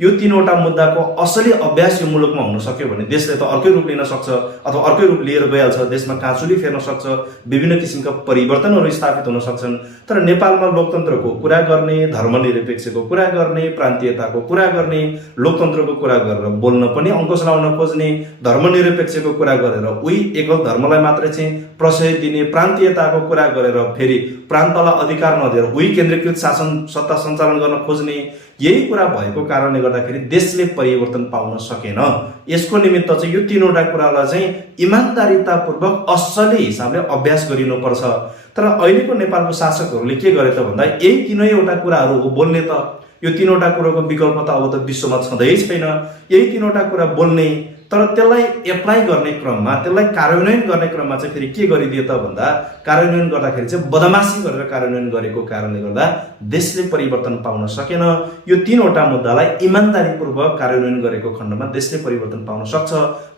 यो 3वटा मुद्दाको असली अभ्यास यो मुलुकमा हुन सक्यो भने देशले त अर्कै रूप लिन सक्छ अथवा अर्कै रूप लिएर गइहाल्छ, देशमा काँचुली फेर्न सक्छ, विभिन्न किसिमका परिवर्तनहरू स्थापित हुन सक्छन्। तर नेपालमा लोकतन्त्रको कुरा गर्ने, धर्मनिरपेक्षको कुरा गर्ने, प्रान्तीयताको कुरा गर्ने, लोकतन्त्रको कुरा गरेर बोल्न पनि अङ्कुश लाउन खोज्ने, धर्मनिरपेक्षको कुरा गरेर उही एकल धर्मलाई मात्रै चाहिँ प्रशय दिने, प्रान्तीयताको कुरा गरेर फेरि प्रान्तलाई अधिकार नदिएर उही केन्द्रीकृत शासन सत्ता सञ्चालन गर्न खोज्ने, यही कुरा भएको कारणले गर्दाखेरि देशले परिवर्तन पाउन सकेन। यसको निमित्त चाहिँ यो 3वटा कुरालाई चाहिँ इमान्दारितापूर्वक असली हिसाबले अभ्यास गरिनुपर्छ। तर अहिलेको नेपालको शासकहरूले के गरे त भन्दा यही 3वटा कुराहरू हो बोल्ने त, यो 3वटा कुराको विकल्प त अब त विश्वमा छँदै छैन। यही 3वटा कुरा बोल्ने, तर त्यसलाई एप्लाई गर्ने क्रममा, त्यसलाई कार्यान्वयन गर्ने क्रममा चाहिँ फेरि के गरिदियो त भन्दा कार्यान्वयन गर्दाखेरि चाहिँ बदमासी गरेर कार्यान्वयन गरेको कारणले गर्दा देशले परिवर्तन पाउन सकेन। यो 3वटा मुद्दालाई इमान्दारीपूर्वक कार्यान्वयन गरेको खण्डमा देशले परिवर्तन पाउन सक्छ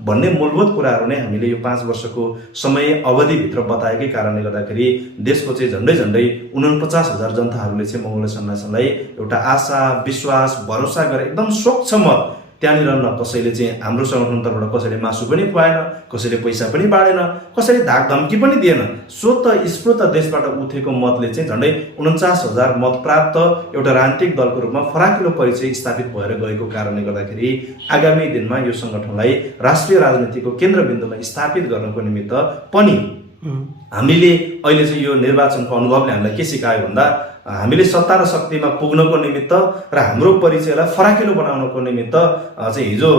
भन्ने मूलभूत कुराहरू नै हामीले यो 5 वर्षको समय अवधिभित्र बताएकै कारणले गर्दाखेरि देशको चाहिँ झन्डै 49,000 जनताहरूले चाहिँ मङ्गोल नेसनल अर्गनाइजेसनलाई एउटा आशा, विश्वास, भरोसा गरेर एकदम स्वच्छ मत, त्यहाँनिर न कसैले चाहिँ हाम्रो सङ्गठन तर्फबाट कसैले मासु पनि खुवाएन, कसैले पैसा पनि बाँडेन, कसैले धाक धम्की पनि दिएन। स्वत स्फूर्त देशबाट उठेको मतले चाहिँ झन्डै 49,000 मत प्राप्त एउटा राजनीतिक दलको रूपमा फराकिलो परिचय स्थापित भएर गएको कारणले गर्दाखेरि आगामी दिनमा यो सङ्गठनलाई राष्ट्रिय राजनीतिको केन्द्रबिन्दुमा स्थापित गर्नको निमित्त पनि हामीले अहिले चाहिँ यो निर्वाचनको अनुभवले हामीलाई के सिकायो भन्दा हामीले सत्ता र शक्तिमा पुग्नको निमित्त र हाम्रो परिचयलाई फराकिलो बनाउनको निमित्त चाहिँ हिजो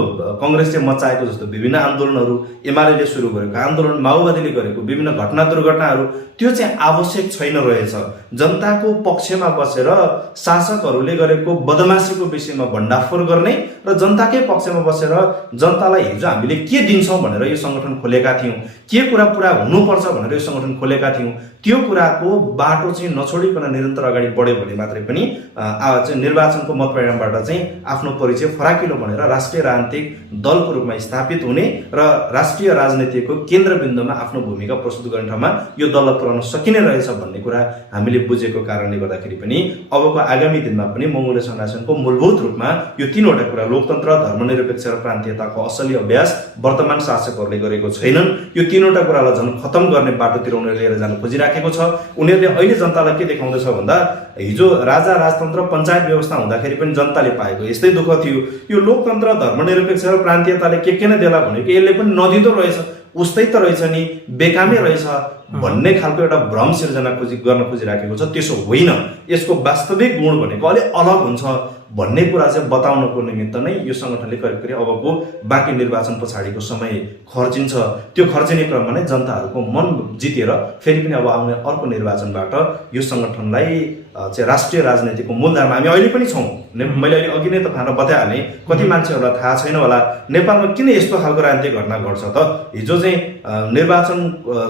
कङ्ग्रेसले मचाएको जस्तो विभिन्न आन्दोलनहरू, एमाले सुरु गरेको आन्दोलन, माओवादीले गरेको विभिन्न घटना दुर्घटनाहरू त्यो चाहिँ आवश्यक छैन रहेछ। जनताको पक्षमा बसेर शासकहरूले गरेको बदमासीको विषयमा भण्डाफोर गर्ने र जनताकै पक्षमा बसेर जनतालाई हिजो हामीले के दिन्छौँ भनेर यो सङ्गठन खोलेका थियौँ, के कुरा पुरा हुनुपर्छ भनेर यो सङ्गठन खोलेका थियौँ, त्यो कुराको बाटो चाहिँ नछोडिकन निरन्तर अगाडि बढ्यो भने मात्रै पनि चाहिँ निर्वाचनको मत परिणामबाट चाहिँ आफ्नो परिचय फराकिलो भनेर राष्ट्रिय राजनीतिक दलको रूपमा स्थापित हुने र राष्ट्रिय राजनीतिको केन्द्रबिन्दुमा आफ्नो भूमिका प्रस्तुत गर्ने ठाउँमा यो दललाई पुर्याउन सकिने रहेछ भन्ने कुरा हामीले बुझेको कारणले गर्दाखेरि पनि अबको आगामी दिनमा पनि मङ्गोलिया संगठनको मूलभूत रूपमा यो तीनवटा कुरा लोकतन्त्र, धर्मनिरपेक्ष र प्रान्तीयताको असली अभ्यास वर्तमान शासकहरूले गरेको छैनन्। यो तीनवटा कुरालाई झन् खतम गर्ने बाटोतिर उनीहरूले लिएर जान खोजिराखेको छ। उनीहरूले अहिले जनतालाई के देखाउँदैछ भन्दा हिजो राजा राजतन्त्र पञ्चायत व्यवस्था हुँदाखेरि पनि जनताले पाएको यस्तै दुःख थियो, यो लोकतन्त्र, धर्मनिरपेक्ष र प्रान्तीयताले के नै देला भनेको यसले पनि नदिँदो रहेछ, उस्तै त रहेछ नि, बेकामै रहेछ भन्ने खालको एउटा भ्रम सिर्जना गर्न खोजिराखेको छ। त्यसो होइन, यसको वास्तविक गुण भनेको अलिक अलग हुन्छ भन्ने कुरा चाहिँ बताउनको निमित्त नै यो सङ्गठनले करिब करिब अबको बाँकी निर्वाचन पछाडिको समय खर्चिन्छ। त्यो खर्चिने क्रममा नै जनताहरूको मन जितेर फेरि पनि अब आउने अर्को निर्वाचनबाट यो सङ्गठनलाई चाहिँ राष्ट्रिय राजनीतिको मूलधारमा हामी अहिले पनि छौँ। मैले अहिले अघि नै तपाईँहरूलाई बताइहालेँ, कति मान्छेहरूलाई थाहा छैन होला नेपालमा किन यस्तो खालको राजनीतिक घटना घट्छ त। हिजो चाहिँ निर्वाचन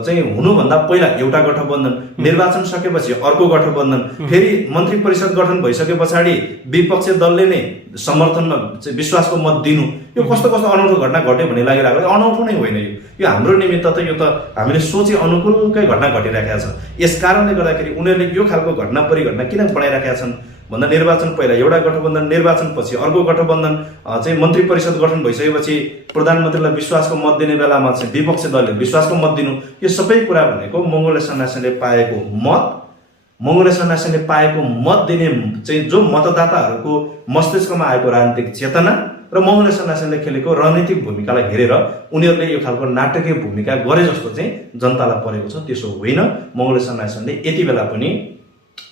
चाहिँ हुनुभन्दा पहिला एउटा गठबन्धन, निर्वाचन सकेपछि अर्को गठबन्धन, फेरि मन्त्री परिषद गठन भइसके पछाडि विपक्षी दलले नै समर्थनमा चाहिँ विश्वासको मत दिनु, यो कस्तो कस्तो अनौठो घटना घट्यो भन्ने लागिरहेको। अनौठो नै होइन, यो हाम्रो निमित्त त यो त हामीले सोचे अनुकूलकै घटना घटिरहेका छ। यस कारणले गर्दाखेरि उनीहरूले यो खालको घटना परिघटना किन बनाइरहेका छन् भन्दा निर्वाचन पहिला एउटा गठबन्धन, निर्वाचन पछि अर्को गठबन्धन, चाहिँ मन्त्री परिषद गठन भइसकेपछि प्रधानमन्त्रीलाई विश्वासको मत दिने बेलामा चाहिँ विपक्षी दलले विश्वासको मत दिनु, यो सबै कुरा भनेको मङ्गोलिया संगठनले पाएको मत, मङ्गोलिया संगठनले पाएको मत दिने चाहिँ जो मतदाताहरूको मस्तिष्कमा आएको राजनीतिक चेतना र मङ्गोलिया संगठनले खेलेको रणनीतिक भूमिकालाई हेरेर उनीहरूले यो खालको नाटकीय भूमिका गरे जस्तो चाहिँ जनतालाई परेको छ। त्यसो होइन, मङ्गोलिया संगठनले यति बेला पनि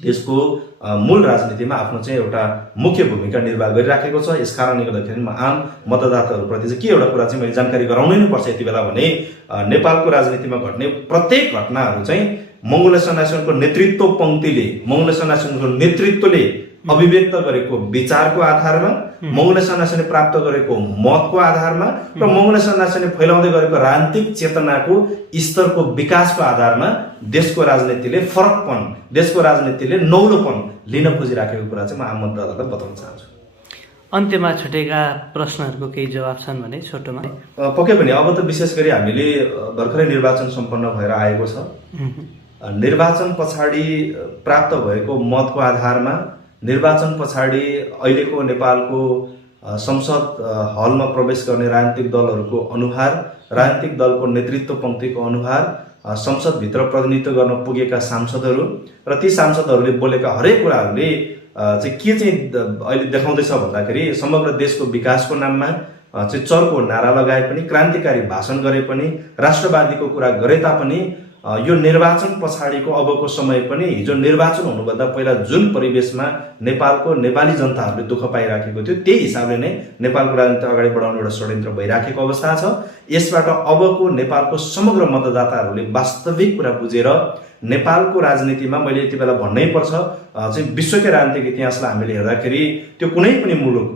देशको मूल राजनीतिमा आफ्नो चाहिँ एउटा मुख्य भूमिका निर्वाह गरिराखेको छ। यस कारणले गर्दाखेरि आम मतदाताहरूप्रति चाहिँ के एउटा कुरा चाहिँ मैले जानकारी गराउनै नै पर्छ यति बेला भने नेपालको राजनीतिमा घट्ने प्रत्येक घटनाहरू चाहिँ मङ्गोलिया संगठनको नेतृत्व पङ्क्तिले, मङ्गोलिया संगठनको नेतृत्वले अभिव्यक्त गरेको विचारको आधारमा, मङ्गोलिया संगठनले प्राप्त गरेको मतको आधारमा र मङ्गोलिया संगठनले फैलाउँदै गरेको राजनीतिक चेतनाको स्तरको विकासको आधारमा देशको राजनीतिले फरकपन, देशको राजनीतिले नौलोपन लिन खोजिराखेको कुरा चाहिँ म आम मतदातालाई बताउन चाहन्छु। अन्त्यमा छुटेका प्रश्नहरूको केही जवाब छन् भने छोटोमा? पक्कै पनि अब त विशेष गरी हामीले भर्खरै निर्वाचन सम्पन्न भएर आएको छ। निर्वाचन पछाडि प्राप्त भएको मतको आधारमा, निर्वाचन पछाडि अहिलेको नेपालको संसद हलमा प्रवेश गर्ने राजनीतिक दलहरूको अनुहार, राजनीतिक दलको नेतृत्व पङ्क्तिको अनुहार, संसदभित्र प्रतिनिधित्व गर्न पुगेका सांसदहरू र ती सांसदहरूले बोलेका हरेक कुराहरूले चाहिँ के चाहिँ अहिले देखाउँदैछ भन्दाखेरि समग्र देशको विकासको नाममा चाहिँ चर्को नारा लगाए पनि, क्रान्तिकारी भाषण गरे पनि, राष्ट्रवादीको कुरा गरे तापनि यो निर्वाचन पछाडिको अबको समय पनि हिजो निर्वाचन हुनुभन्दा पहिला जुन परिवेशमा नेपालको नेपाली जनताहरूले दुःख पाइराखेको थियो त्यही हिसाबले नै नेपालको राजनीति अगाडि बढाउने एउटा षड्यन्त्र भइराखेको अवस्था छ। यसबाट अबको नेपालको समग्र मतदाताहरूले वास्तविक कुरा बुझेर नेपालको राजनीतिमा मैले यति बेला भन्नै पर्छ चाहिँ विश्वकै राजनीतिक इतिहासलाई हामीले हेर्दाखेरि त्यो कुनै पनि मुलुक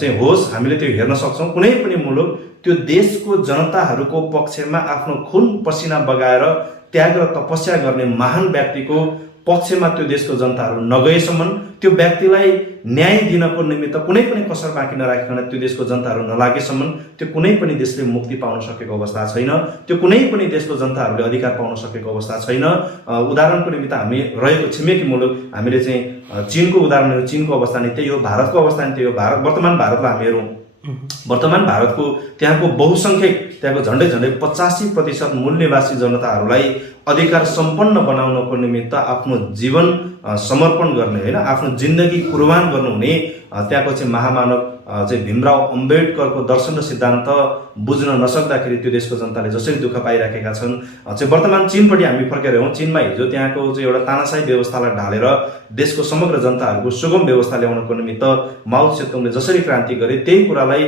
चाहिँ होस्, हामीले त्यो हेर्न सक्छौँ, कुनै पनि मुलुक त्यो देशको जनताहरूको पक्षमा आफ्नो खुन पसिना बगाएर त्याग र तपस्या गर्ने महान व्यक्तिको पक्षमा त्यो देशको जनताहरू नगएसम्म, त्यो व्यक्तिलाई न्याय दिनको निमित्त कुनै पनि कसर बाँकी नराखिकन त्यो देशको जनताहरू नलागेसम्म त्यो कुनै पनि देशले मुक्ति पाउन सकेको अवस्था छैन, त्यो कुनै पनि देशको जनताहरूले अधिकार पाउन सकेको अवस्था छैन। उदाहरणको निमित्त हामी रहेको छिमेकी मुलुक, हामीले चाहिँ चीनको उदाहरण हेरौँ, चीनको अवस्था नै त्यही हो, भारतको अवस्था नै त्यही हो। वर्तमान भारतलाई हामी हेरौँ, वर्तमान भारतको त्यहाँको बहुसङ्ख्यक, त्यहाँको झन्डै 85% मूल निवासी जनताहरूलाई अधिकार सम्पन्न बनाउनको निमित्त आफ्नो जीवन समर्पण गर्ने, होइन, आफ्नो जिन्दगी कुर्बान गर्नुहुने त्यहाँको चाहिँ महामानव चाहिँ भीमराव अम्बेडकरको दर्शन र सिद्धान्त बुझ्न नसक्दाखेरि त्यो देशको जनताले जसरी दुःख पाइराखेका छन्। चाहिँ वर्तमान चीनपट्टि हामी फर्केर हेरौँ, चीनमा हिजो त्यहाँको चाहिँ एउटा तानाशाही व्यवस्थालाई ढालेर देशको समग्र जनताहरूको सुगम व्यवस्था ल्याउनको निमित्त माओ सेतुङले जसरी क्रान्ति गरे त्यही कुरालाई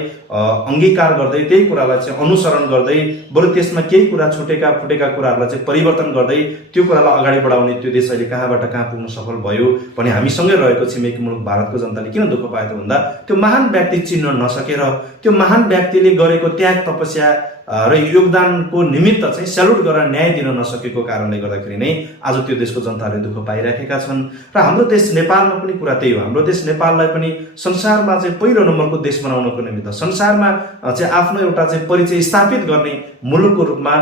अङ्गीकार गर्दै, त्यही कुरालाई चाहिँ अनुसरण गर्दै, बरु त्यसमा केही कुरा छुटेका फुटेका कुराहरूलाई चाहिँ परिवर्तन गर्दै त्यो कुरालाई अगाडि बढाउने त्यो देश अहिले कहाँबाट कहाँ पुग्न सफल भयो भने हामीसँगै रहेको छिमेकी मुलुक भारतको जनताले किन दुःख पायो त भन्दा त्यो महान व्यक्ति चिन्न नसकेर, त्यो महान व्यक्तिले गरेको त्याग तपस्या र योगदानको निमित्त चाहिँ सेल्युट गरेर न्याय दिन नसकेको कारणले गर्दाखेरि नै आज त्यो देशको जनताहरूले दुःख पाइराखेका छन्। र हाम्रो देश नेपालमा पनि कुरा त्यही हो। हाम्रो देश नेपाललाई पनि संसारमा चाहिँ पहिलो नम्बरको देश बनाउनको निमित्त, संसारमा चाहिँ आफ्नो एउटा चाहिँ परिचय स्थापित गर्ने मुलुकको रूपमा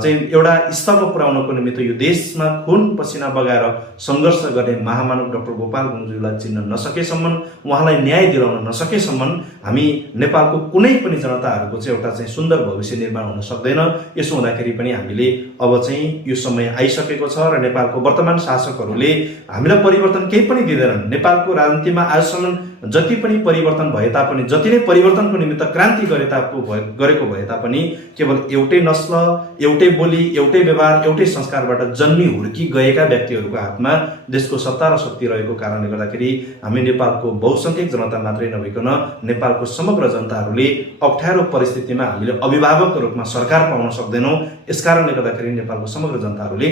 चाहिँ एउटा स्तरमा पुर्याउनको निमित्त यो देशमा खुन पसिना बगाएर सङ्घर्ष गर्ने महामानव डाक्टर गोपाल गुरुङज्यूलाई चिन्न नसकेसम्म, उहाँलाई न्याय दिलाउन नसकेसम्म हामी नेपालको कुनै पनि जनताहरूको चाहिँ एउटा चाहिँ सुन्दर भविष्य निर्माण हुन सक्दैन। यसो हुँदाखेरि पनि हामीले अब चाहिँ यो समय आइसकेको छ र नेपालको वर्तमान शासकहरूले हामीलाई परिवर्तन केही पनि दिँदैनन्। नेपालको राजनीतिमा आजसम्म जति पनि परिवर्तन भए तापनि, जति नै परिवर्तनको निमित्त क्रान्ति गरेको भए तापनि केवल एउटै नस्ल, एउटै बोली, एउटै व्यवहार, एउटै संस्कारबाट जन्मी हुर्की गएका व्यक्तिहरूको हातमा देशको सत्ता र शक्ति रहेको कारणले गर्दाखेरि हामी नेपालको बहुसङ्ख्यक जनता मात्रै नभइकन नेपालको समग्र जनताहरूले अप्ठ्यारो परिस्थितिमा हामीले अभिभावकको रूपमा सरकार पाउन सक्दैनौँ। यसकारणले गर्दाखेरि नेपालको समग्र जनताहरूले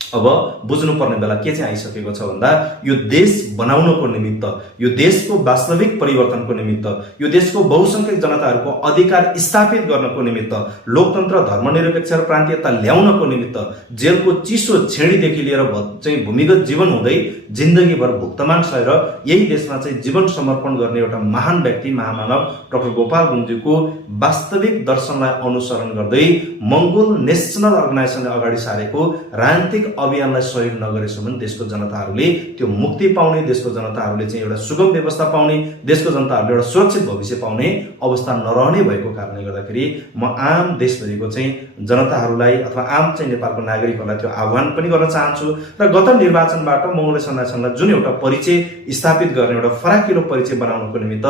अब बुझ्नुपर्ने बेला के चाहिँ आइसकेको छ भन्दा यो देश बनाउनको निमित्त, यो देशको वास्तविक परिवर्तनको निमित्त, यो देशको बहुसङ्ख्यक जनताहरूको अधिकार स्थापित गर्नको निमित्त, लोकतन्त्र, धर्मनिरपेक्ष र प्रान्तीयता ल्याउनको निमित्त जेलको चिसो छेडीदेखि लिएर चाहिँ भूमिगत जीवन हुँदै जिन्दगीभर भुक्तमान सहेर यही देशमा चाहिँ जीवन समर्पण गर्ने एउटा महान व्यक्ति महामानव डाक्टर गोपाल गुरुङज्यूको वास्तविक दर्शनलाई अनुसरण गर्दै मङ्गोल नेसनल अर्गनाइजेसनले अगाडि सारेको राजनीतिक अभियानलाई सहयोग नगरेसम्म देशको जनताहरूले त्यो मुक्ति पाउने, देशको जनताहरूले चाहिँ एउटा सुगम व्यवस्था पाउने, देशको जनताहरूले एउटा सुरक्षित भविष्य पाउने अवस्था नरहने भएको कारणले गर्दाखेरि म आम देशभरिको चाहिँ जनताहरूलाई अथवा आम चाहिँ नेपालको नागरिकहरूलाई त्यो आह्वान पनि गर्न चाहन्छु र गत निर्वाचनबाट मङ्गोले संरक्षणलाई जुन एउटा परिचय स्थापित गर्ने, एउटा फराकिलो परिचय बनाउनको निमित्त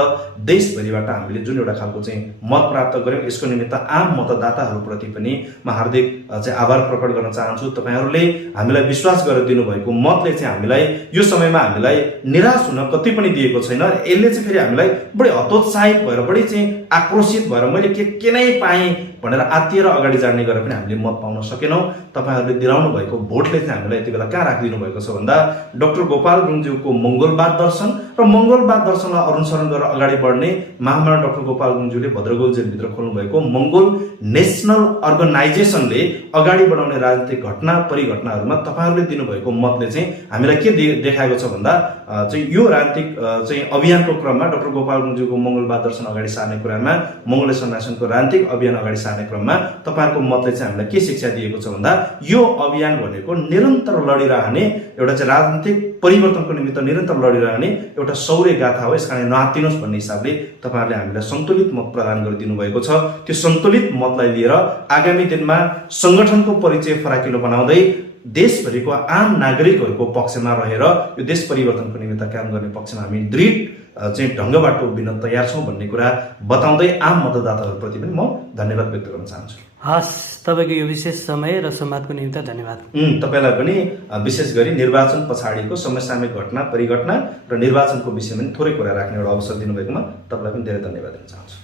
देशभरिबाट हामीले जुन एउटा खालको चाहिँ मत प्राप्त गर्यौँ, यसको निमित्त आम मतदाताहरूप्रति पनि म हार्दिक चाहिँ आभार प्रकट गर्न चाहन्छु। तपाईँहरूले हामीलाई विश्वास गरेर दिनुभएको मतले चाहिँ हामीलाई यो समयमा हामीलाई निराश हुन कति पनि दिएको छैन। यसले चाहिँ फेरि हामीलाई बढी हतोत्साहित भएर, बढी चाहिँ आक्रोशित भएर मैले के नै पाएँ भनेर आत्तिएर अगाडि जाने गरेर पनि हामीले मत पाउन सकेनौँ। तपाईँहरूले दिलाउनु भएको भोटले चाहिँ हामीलाई यति बेला कहाँ राखिदिनु भएको छ भन्दा डाक्टर गोपाल गुरुङज्यूको मङ्गोलवाद दर्शन र मङ्गोलवाद दर्शनलाई अनुसरण गरेर अगाडि बढ्ने महामानव डाक्टर गोपाल गुरुङज्यूले भद्रगोल जेलभित्र खोल्नु भएको मङ्गोल नेसनल अर्गनाइजेसनले अगाडि बढाउने राजनीतिक घटना परिघटनाहरूमा तपाईँहरूले दिनुभएको मतले चाहिँ हामीलाई के देखाएको छ भन्दा चाहिँ यो राजनीतिक चाहिँ अभियानको क्रममा डाक्टर गोपाल गुरुङज्यूको मङ्गोलवाद दर्शन अगाडि सार्ने कुरामा, मङ्गोले संरक्षणको राजनीतिक अभियान अगाडि सार्ने क्रममा तपाईँहरूको मतले चाहिँ हामीलाई के शिक्षा दिएको छ भन्दा यो अभियान भनेको निरन्तर लडिरहने एउटा चाहिँ राजनीतिक परिवर्तनको निमित्त निरन्तर लडिरहने एउटा शौर्य गाथा हो। यसकारण नआत्तिनुहोस् भन्ने हिसाबले तपाईँहरूले हामीलाई सन्तुलित मत प्रदान गरिदिनु भएको छ। त्यो सन्तुलित मतलाई लिएर आगामी दिनमा सङ्गठनको परिचय फराकिलो बनाउँदै देशभरिको आम नागरिकहरूको पक्षमा रहेर यो देश परिवर्तनको निमित्त काम गर्ने पक्षमा हामी दृढ चाहिँ ढङ्गबाट उभिन तयार छौँ भन्ने कुरा बताउँदै आम मतदाताहरूप्रति पनि म धन्यवाद व्यक्त गर्न चाहन्छु। हस्, तपाईँको यो विशेष समय र संवादको निमित्त धन्यवाद। तपाईँलाई पनि विशेष गरी निर्वाचन पछाडिको समसामयिक घटना परिघटना र निर्वाचनको विषयमा पनि थोरै कुरा राख्ने एउटा अवसर दिनुभएकोमा तपाईँलाई पनि धेरै धन्यवाद दिन चाहन्छु।